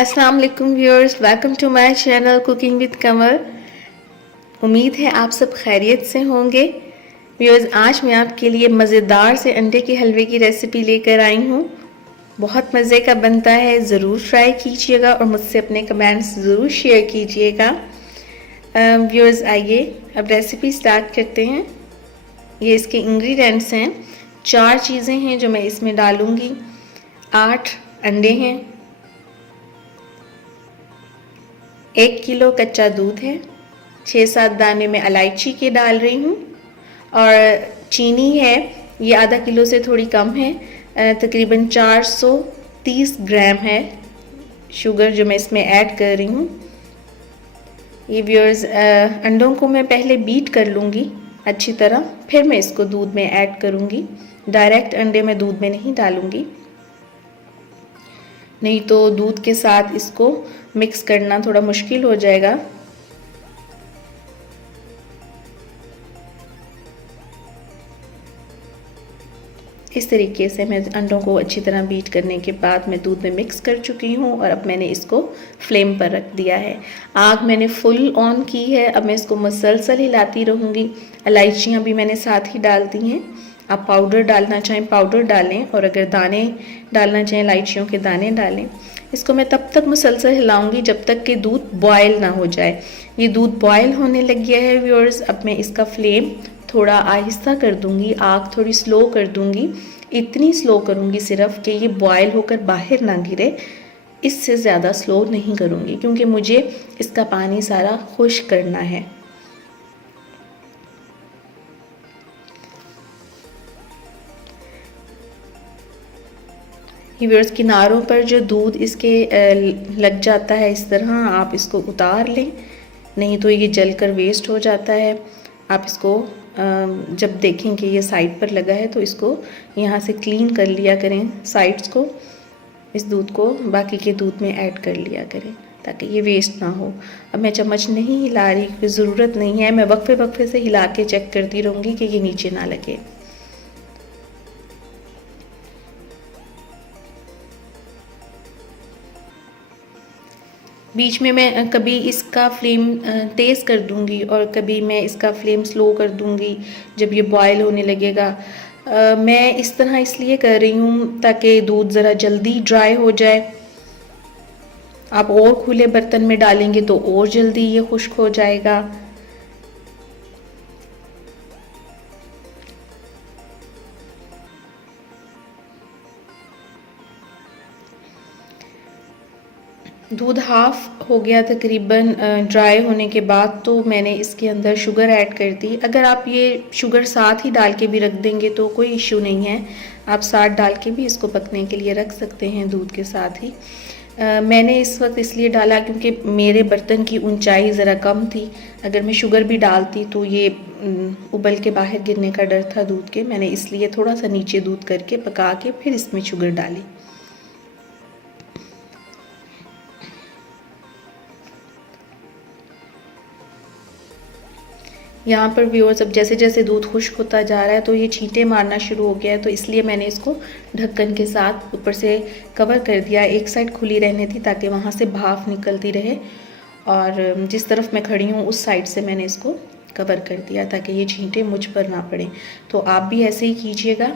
अस्सलाम वालेकुम viewers, welcome to my channel cooking with Kamar. उम्मीद है आप सब खैरियत से होंगे। व्यूअर्स, आज मैं आपके लिए मज़ेदार से अंडे के हलवे की रेसिपी लेकर आई हूँ। बहुत मज़े का बनता है, ज़रूर ट्राई कीजिएगा और मुझसे अपने कमेंट्स ज़रूर शेयर कीजिएगा। व्यूअर्स, आइए अब रेसिपी स्टार्ट करते हैं। ये इसके इंग्रेडिएंट्स हैं। 4 चीज़ें हैं जो मैं इसमें डालूँगी। 8 अंडे हैं, 1 किलो कच्चा दूध है, 6-7 दाने मैं इलायची के डाल रही हूँ और चीनी है, ये आधा किलो से थोड़ी कम है, तकरीबन 430 ग्राम है शुगर जो मैं इसमें ऐड कर रही हूँ। ये व्यूअर्स, अंडों को मैं पहले बीट कर लूँगी अच्छी तरह, फिर मैं इसको दूध में ऐड करूँगी। डायरेक्ट अंडे में दूध में नहीं डालूँगी, नहीं तो दूध के साथ इसको मिक्स करना थोड़ा मुश्किल हो जाएगा। इस तरीके से मैं अंडों को अच्छी तरह बीट करने के बाद मैं दूध में मिक्स कर चुकी हूँ और अब मैंने इसको फ्लेम पर रख दिया है। आग मैंने फुल ऑन की है। अब मैं इसको मुसलसल हिलाती रहूँगी। इलायचियाँ भी मैंने साथ ही डाल दी हैं। आप पाउडर डालना चाहें पाउडर डालें, और अगर दाने डालना चाहें इलायचियों के दाने डालें। इसको मैं तब तक मुसलसल हिलाऊंगी जब तक कि दूध बॉयल ना हो जाए। ये दूध बॉयल होने लग गया है व्यूअर्स। अब मैं इसका फ्लेम थोड़ा आहिस्ता कर दूंगी, आग थोड़ी स्लो कर दूंगी। इतनी स्लो करूंगी सिर्फ कि ये बॉयल होकर बाहर ना गिरे। इससे ज़्यादा स्लो नहीं करूंगी क्योंकि मुझे इसका पानी सारा खुश्क करना है। व्यूअर्स, किनारों पर जो दूध इसके लग जाता है इस तरह, आप इसको उतार लें, नहीं तो ये जलकर वेस्ट हो जाता है। आप इसको जब देखें कि ये साइड पर लगा है तो इसको यहाँ से क्लीन कर लिया करें साइड्स को। इस दूध को बाकी के दूध में ऐड कर लिया करें ताकि ये वेस्ट ना हो। अब मैं चम्मच नहीं हिला रही क्योंकि ज़रूरत नहीं है। मैं वक्फे वक्फे से हिला के चेक करती रहूँगी कि ये नीचे ना लगे। बीच में मैं कभी इसका फ्लेम तेज़ कर दूंगी और कभी मैं इसका फ्लेम स्लो कर दूंगी जब ये बॉयल होने लगेगा। मैं इस तरह इसलिए कर रही हूँ ताकि दूध ज़रा जल्दी ड्राई हो जाए। आप और खुले बर्तन में डालेंगे तो और जल्दी ये खुश्क हो जाएगा। दूध हाफ हो गया तकरीबन ड्राई होने के बाद, तो मैंने इसके अंदर शुगर ऐड कर दी। अगर आप ये शुगर साथ ही डाल के भी रख देंगे तो कोई इशू नहीं है। आप साथ डाल के भी इसको पकने के लिए रख सकते हैं दूध के साथ ही। मैंने इस वक्त इसलिए डाला क्योंकि मेरे बर्तन की ऊंचाई ज़रा कम थी। अगर मैं शुगर भी डालती तो ये उबल के बाहर गिरने का डर था दूध के। मैंने इसलिए थोड़ा सा नीचे दूध करके पका के फिर इसमें शुगर डाली। यहाँ पर व्यूअर्स, अब जैसे जैसे दूध खुश्क होता जा रहा है तो ये छींटे मारना शुरू हो गया है, तो इसलिए मैंने इसको ढक्कन के साथ ऊपर से कवर कर दिया। एक साइड खुली रहने थी ताकि वहाँ से भाप निकलती रहे, और जिस तरफ मैं खड़ी हूँ उस साइड से मैंने इसको कवर कर दिया ताकि ये छींटे मुझ पर ना पड़े। तो आप भी ऐसे ही कीजिएगा।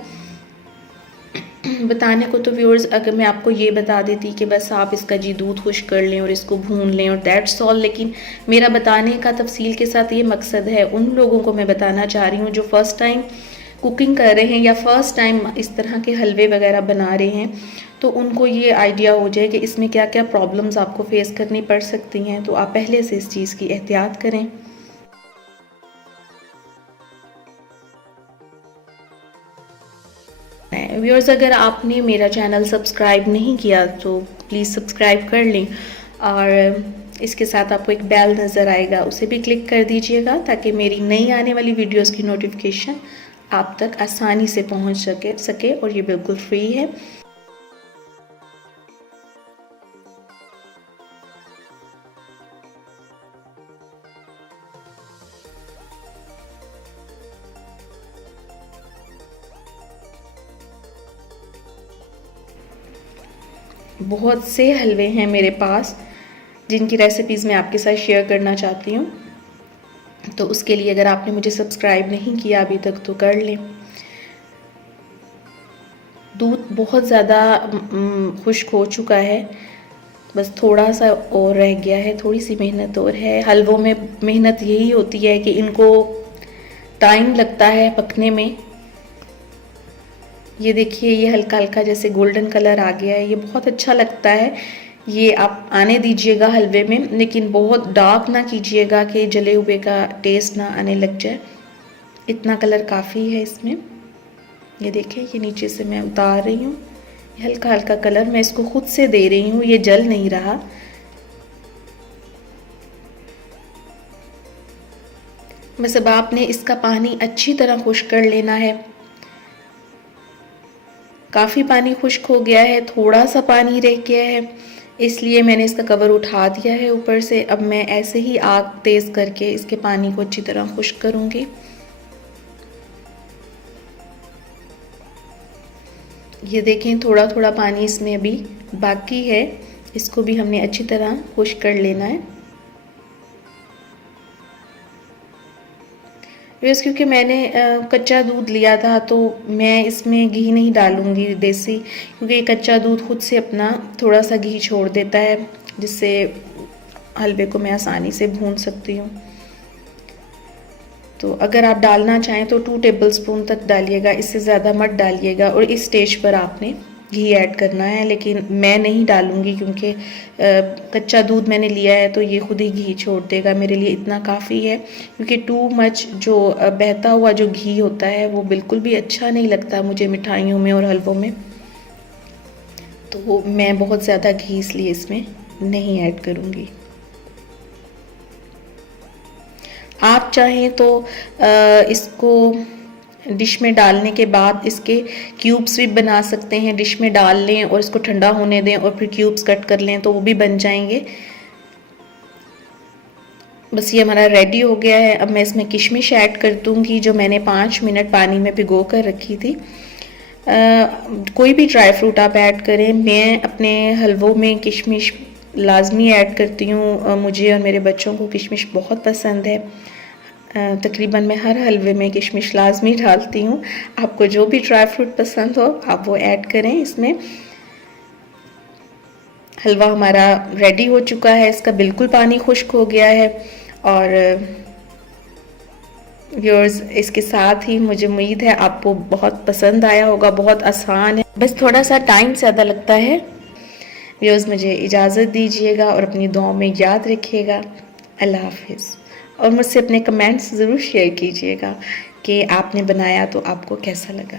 बताने को तो व्यूअर्स, अगर मैं आपको ये बता देती कि बस आप इसका जी दूध खुश्क कर लें और इसको भून लें और दैट्स ऑल, लेकिन मेरा बताने का तफसील के साथ ये मकसद है, उन लोगों को मैं बताना चाह रही हूँ जो फ़र्स्ट टाइम कुकिंग कर रहे हैं या फ़र्स्ट टाइम इस तरह के हलवे वगैरह बना रहे हैं, तो उनको ये आइडिया हो जाए कि इसमें क्या क्या प्रॉब्लम्स आपको फेस करनी पड़ सकती हैं। तो आप पहले से इस चीज़ की एहतियात करें। व्यूअर्स, अगर आपने मेरा चैनल सब्सक्राइब नहीं किया तो प्लीज़ सब्सक्राइब कर लें, और इसके साथ आपको एक बेल नज़र आएगा, उसे भी क्लिक कर दीजिएगा ताकि मेरी नई आने वाली वीडियोस की नोटिफिकेशन आप तक आसानी से पहुंच सके और ये बिल्कुल फ्री है। बहुत से हलवे हैं मेरे पास जिनकी रेसिपीज़ मैं आपके साथ शेयर करना चाहती हूँ। तो उसके लिए अगर आपने मुझे सब्सक्राइब नहीं किया अभी तक तो कर लें। दूध बहुत ज़्यादा खुश्क हो चुका है, बस थोड़ा सा और रह गया है, थोड़ी सी मेहनत और है। हलवों में मेहनत यही होती है कि इनको टाइम लगता है पकने में। ये देखिए, ये हल्का हल्का जैसे गोल्डन कलर आ गया है, ये बहुत अच्छा लगता है। ये आप आने दीजिएगा हलवे में, लेकिन बहुत डार्क ना कीजिएगा कि जले हुए का टेस्ट ना आने लग जाए। इतना कलर काफ़ी है इसमें। ये देखें, ये नीचे से मैं उतार रही हूँ, ये हल्का हल्का कलर मैं इसको खुद से दे रही हूँ, ये जल नहीं रहा। बस अब आपने इसका पानी अच्छी तरह खुश्क कर लेना है। काफ़ी पानी खुश्क हो गया है, थोड़ा सा पानी रह गया है, इसलिए मैंने इसका कवर उठा दिया है ऊपर से। अब मैं ऐसे ही आग तेज़ करके इसके पानी को अच्छी तरह खुश्क करूँगी। ये देखें, थोड़ा थोड़ा पानी इसमें अभी बाकी है, इसको भी हमने अच्छी तरह खुश्क कर लेना है। बस क्योंकि मैंने कच्चा दूध लिया था तो मैं इसमें घी नहीं डालूँगी देसी, क्योंकि कच्चा दूध खुद से अपना थोड़ा सा घी छोड़ देता है, जिससे हलवे को मैं आसानी से भून सकती हूँ। तो अगर आप डालना चाहें तो 2 टेबलस्पून तक डालिएगा, इससे ज़्यादा मत डालिएगा। और इस स्टेज पर आपने घी ऐड करना है, लेकिन मैं नहीं डालूँगी क्योंकि कच्चा दूध मैंने लिया है तो ये खुद ही घी छोड़ देगा। मेरे लिए इतना काफ़ी है, क्योंकि टू मच जो बहता हुआ जो घी होता है वो बिल्कुल भी अच्छा नहीं लगता मुझे मिठाइयों में और हलवों में। तो मैं बहुत ज़्यादा घी इसलिए इसमें नहीं ऐड करूँगी। आप चाहें तो इसको डिश में डालने के बाद इसके क्यूब्स भी बना सकते हैं, डिश में डाल लें और इसको ठंडा होने दें और फिर क्यूब्स कट कर लें तो वो भी बन जाएंगे। बस ये हमारा रेडी हो गया है। अब मैं इसमें किशमिश ऐड कर दूँगी जो मैंने 5 मिनट पानी में भिगो कर रखी थी। कोई भी ड्राई फ्रूट आप ऐड करें, मैं अपने हलवों में किशमिश लाजमी ऐड करती हूँ। मुझे और मेरे बच्चों को किशमिश बहुत पसंद है। तकरीबन मैं हर हलवे में किशमिश लाजमी डालती हूँ। आपको जो भी ड्राई फ्रूट पसंद हो आप वो ऐड करें इसमें। हलवा हमारा रेडी हो चुका है, इसका बिल्कुल पानी खुश्क हो गया है। और व्यूअर्स, इसके साथ ही मुझे उम्मीद है आपको बहुत पसंद आया होगा। बहुत आसान है, बस थोड़ा सा टाइम ज़्यादा लगता है। व्यूअर्स, मुझे इजाज़त दीजिएगा और अपनी दुआओं में याद रखिएगा। अल्लाह हाफिज़। और मुझसे अपने कमेंट्स ज़रूर शेयर कीजिएगा कि आपने बनाया तो आपको कैसा लगा।